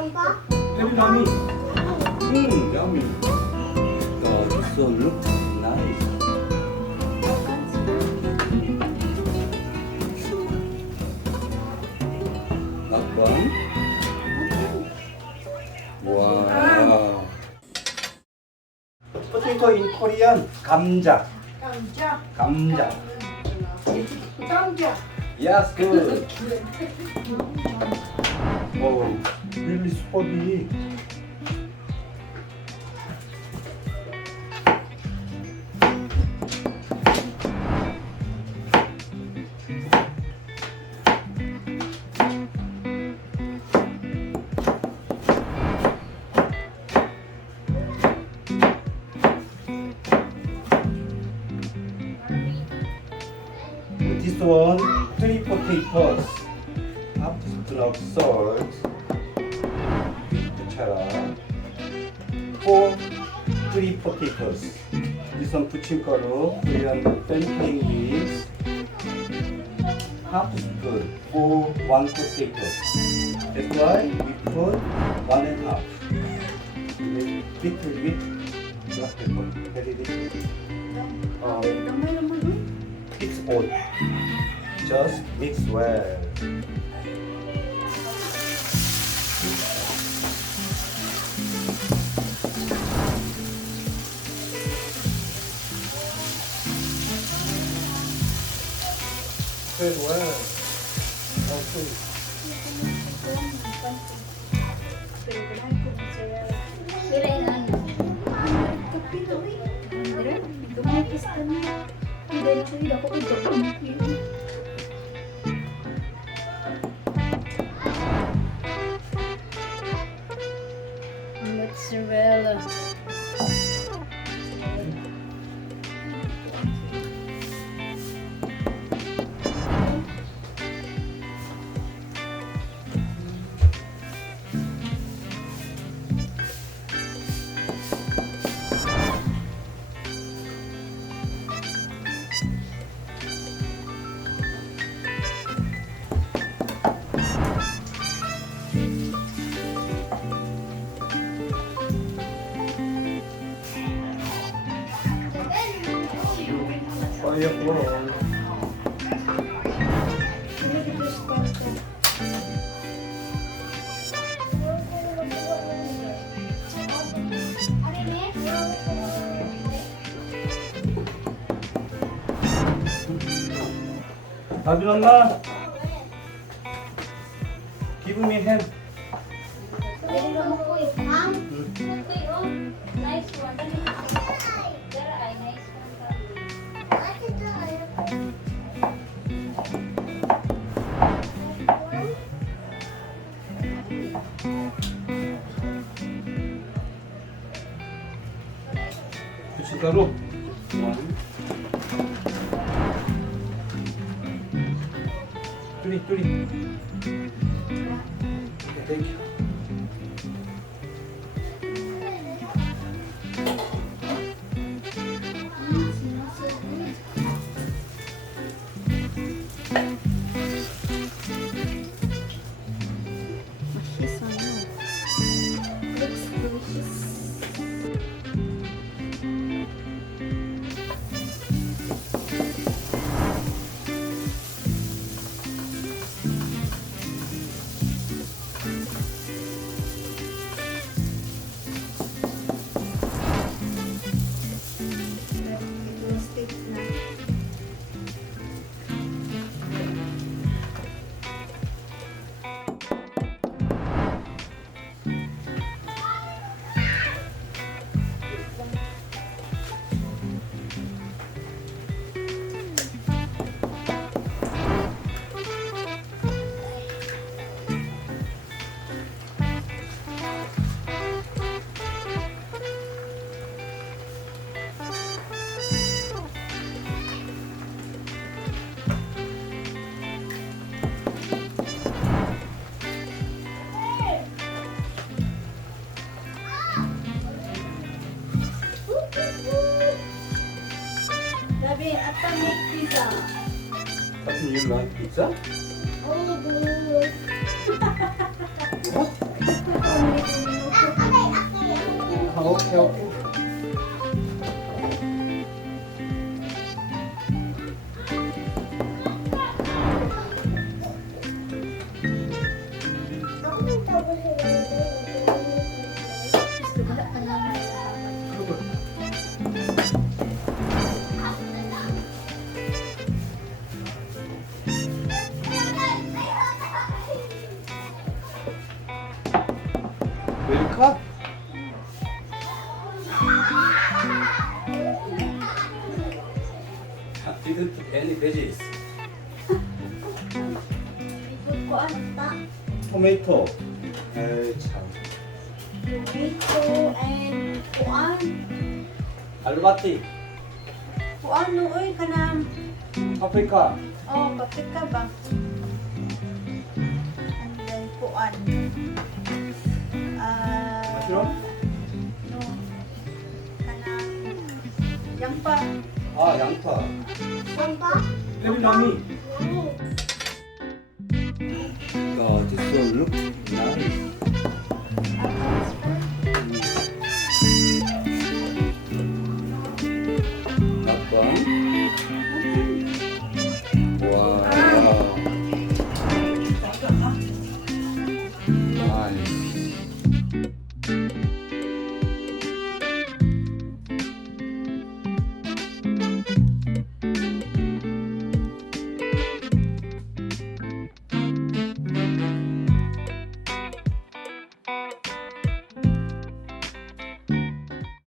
Very yummy. Yummy. This one looks nice. Not one. Wow. Potato in Korean, 감자. 감자. Yes, good. Oh, really super big. This one, 3 potatoes, half teaspoon of salt, Potaro, 3 potatoes. This one Buchim-garu, Korean pancake mix, half teaspoon for 1 potato. That's why we put 1.5. Little bit black pepper, very little. It's old. Just mix well. Very well. Okay. Mozzarella. Fire for 밥이 났나? Give me a hand. 부침가루. 뚜리. Thank you. Sabi, apa make pizza? You like pizza? Oh, good. What? okay, okay. Wala pa naman sa Will you cut? Didn't put any veggies. kuan ta. Tomato. 에이 참. Tomato and kuan. 알바티. Kuan no oy kanang 파프리카. paprika ba? And then kuan. 마시럼? No. Kanang yampa. 아 양파. Yampa? 레미나미. God, this one look nice. That one.